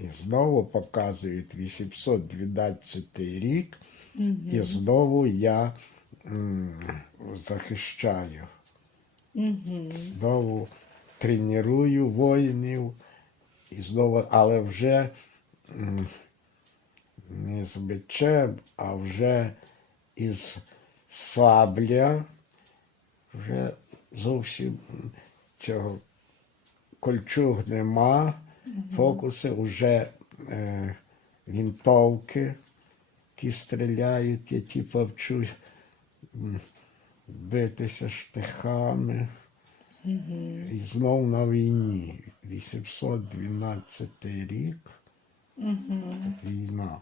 І знову показують 812 рік, і знову я м, захищаю. Знову тренірую воїнів, і знову, але вже м, не з мечем, а вже із сабля, вже зовсім цього кольчуг нема, фокуси, вже е, вінтовки, які стріляють, я ті повчу м, битися штихами. І знов на війні. 812 рік. Війна.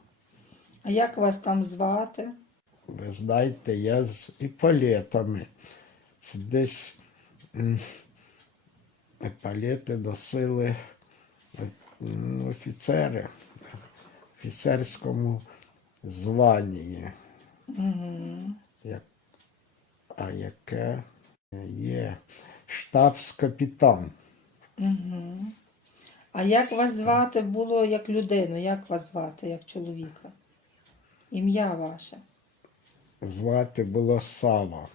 А як вас там звати? Ви знаєте, я з іпалетами. Це десь м, носили офіцери в офіцерському званні. Як, а яке є штабс-капітан. А як вас звати було як людину? Як вас звати, як чоловіка? Ім'я ваше? Звати було Сава.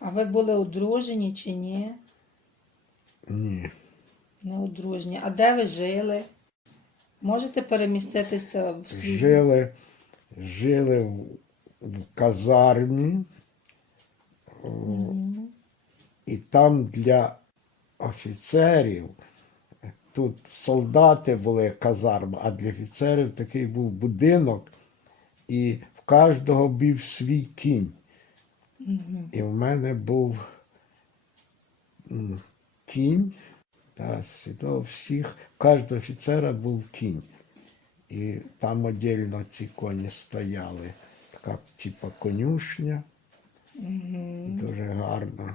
А ви були одружені чи ні? Ні. Не одружені. А де ви жили? Можете переміститися в свій Жили, жили в, в казармі, о, і там для офіцерів, тут солдати були казарма, а для офіцерів такий був будинок, і в кожного був свій кінь. І в мене був кінь, та у всіх, кожного офіцера був кінь. І там отдельно ці коні стояли. Така, типа, конюшня. Дуже гарно.